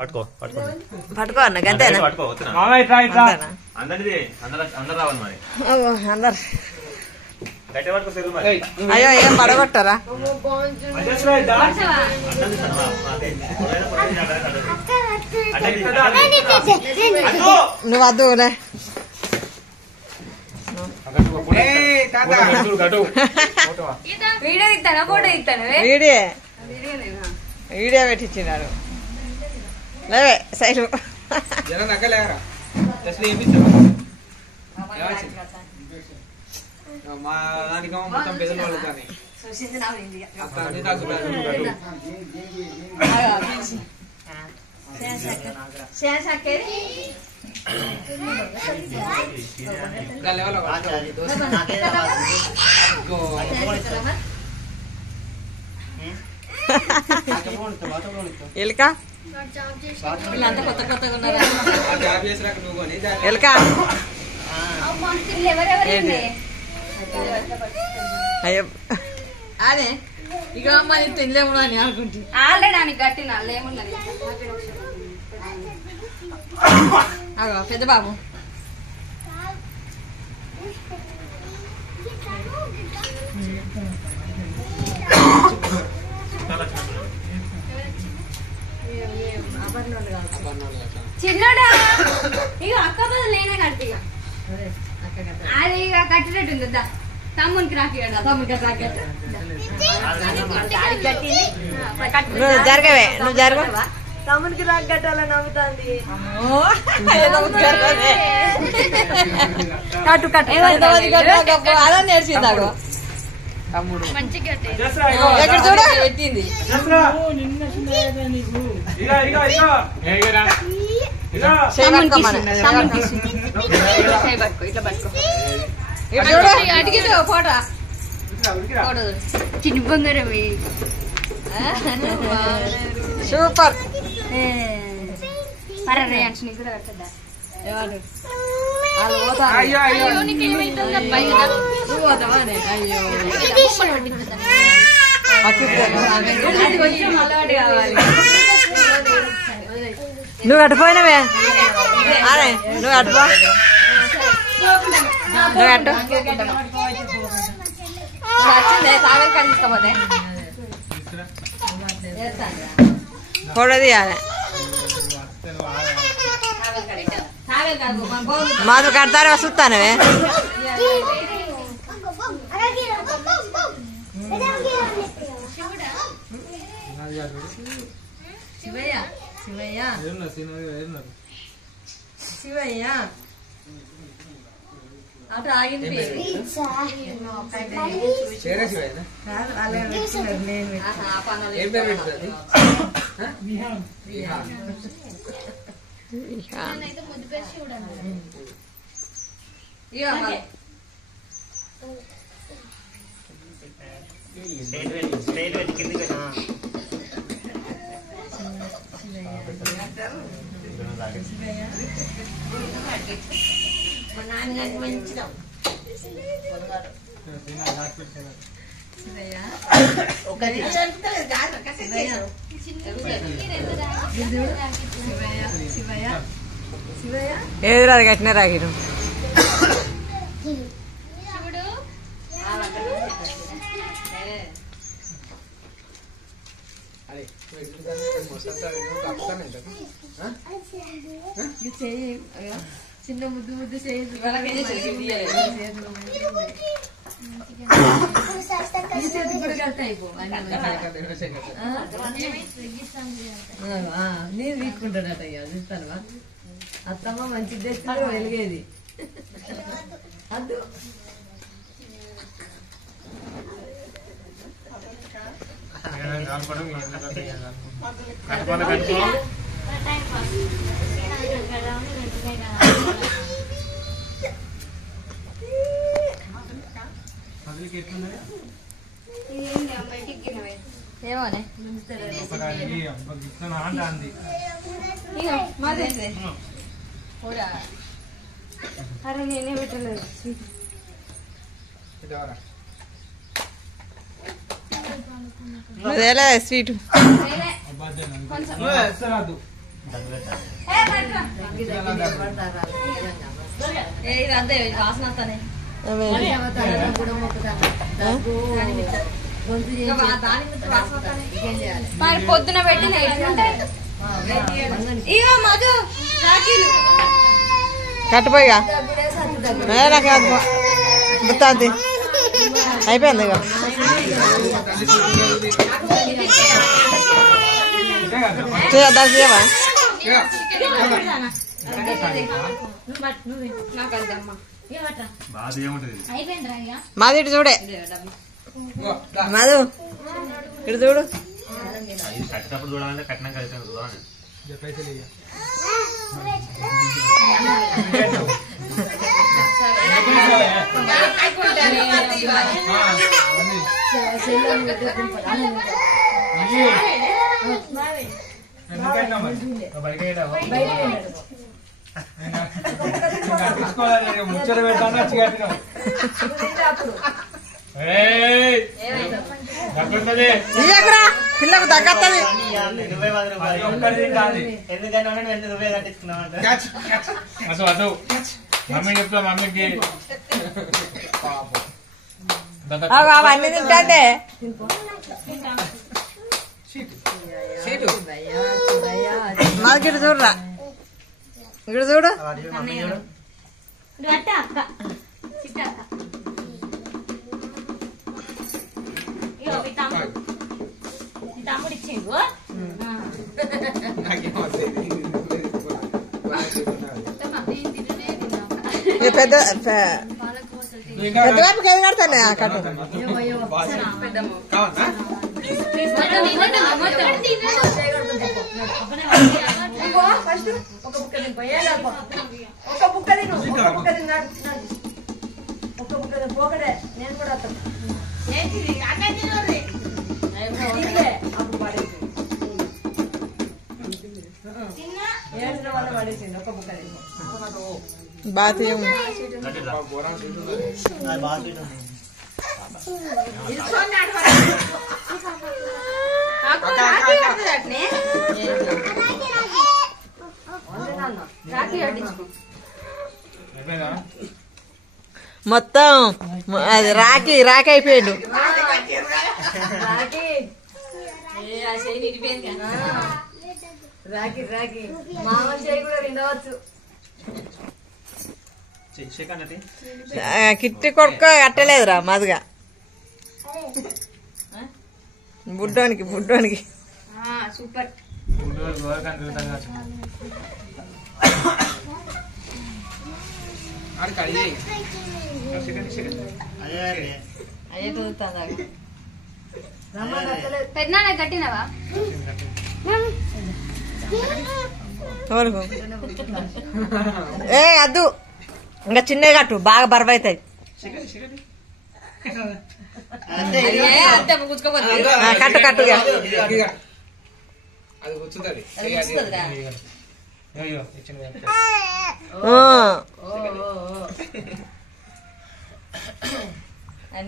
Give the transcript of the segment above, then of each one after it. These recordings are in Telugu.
పట్టుకో అన్న గంతేనా అందరు రావాలి మరి అందరు అయ్యో ఏం పడగొట్టారా నువ్వు వద్దులే వీడియో పెట్టించినాడు లేవే సైడ్ మా దానికి మొత్తం పెద్దలు వాళ్ళు కానీ ఎలుక వీళ్ళంతా కొత్త కొత్తగా ఉన్నారు ఎలుక అయ్యో అదే ఇక అమ్మాయి తినలేము అని అనుకుంటుంది ఆల్రెడీ గట్టిన లేమున్నది పెద్ద బాబు చిన్నడా ఇక అక్క బదులు నేనే కట్టి అది ఇక కట్టినట్టుంది వద్దా తమ్మునికి రాకి నువ్వు జరగవే నువ్వు జరగ తమ్మునికి రాకి కట్టాలని నవ్వుతాంది కట్టు కట్టు అలా నేర్చిందాడు ఎక్కడ చూడ పెట్టింది ఫోటో చిన్న బంగారం సూపర్ పర్యాన్స్ నీకు కూడా కట్టద్దా నువ్వు అటుపోయినవే అదే నువ్వు అటుపో నువ్వు అటు వచ్చిందే సాగర్ కానీ తీసుకోపోతే ఫోటో తీయాలి మాకు కడతారా చూస్తానవే శివయ్య శివయ్య శివయ్య అటు ఆగింది ఎదురు కట్టిన రాగిరు చిన్న ముద్దు ముద్దు చేసి నేను తీసుకుంటాడట చూస్తాను అత్తమ్మ మంచిది తెచ్చి వెలిగేది అద్దు ఏమోనే అరే నేనే పెట్టలేదు అదేలా స్వీట్ ఇదంతే వాసన వస్తానే మరి పొద్దున పెట్టిన ఇగో మధు రాఖీలు కట్టుపోయిగా గుర్తాంది అయిపోయింది ఇక దానికి చేయవా మాది ఇటు చూడే మధు ఇటు చూడు కట్టినప్పుడు చూడాలంటే కట్టినాక అయితే ముచ్చట పెట్టాను వచ్చి కట్టినాం ఇయ్యకురా పిల్లకు తగ్గత్తది మమ్మీ చెప్తా మమ్మీకి అవన్నీ తింటాండే మాకు ఇటు చూడరా ఇక్కడ చూడు అక్క చిట్ట అక్క ఇగో మీ తమ్ముడు ఇచ్చిండు పెద్ద పెద్దవైపుకి ఏది కడతానే కట్టు ఫస్ట్ ఒక బుక్క తింపో ఒక బుక్క తిను ఒక బుక్క తిన్నాడు ఒక బుక్క పోకడే నేను కూడా వస్తాను అప్పుడు పడేసి ఏడ్చిన వల్ల పడేసింది ఒక బుక్క తిను బాగా మొత్తం అది రాకి అయిపోయాడు రాకి మామూలు చేయి కూడా వినవచ్చు కిట్టి కొడుకు కట్టలేదురా మదుగా బుడ్డోనికి సూపర్ పెద్దనాన్న కట్టినవా ఏ అద్దు ఇంకా చిన్నవి కట్టు బాగా బరువు అవుతాయి కట్టు కట్టుగా అది కూర్చుంటది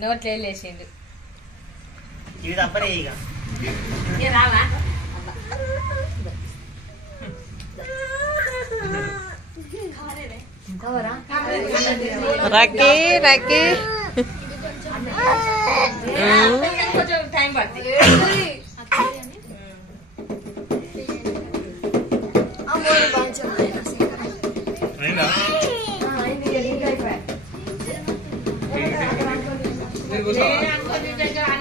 నోట్లు వేసిండు ఇది తప్పనే ఇక రావా రాకి కొంచెం టైం పడుతుంది మీరు కూర్చోవా?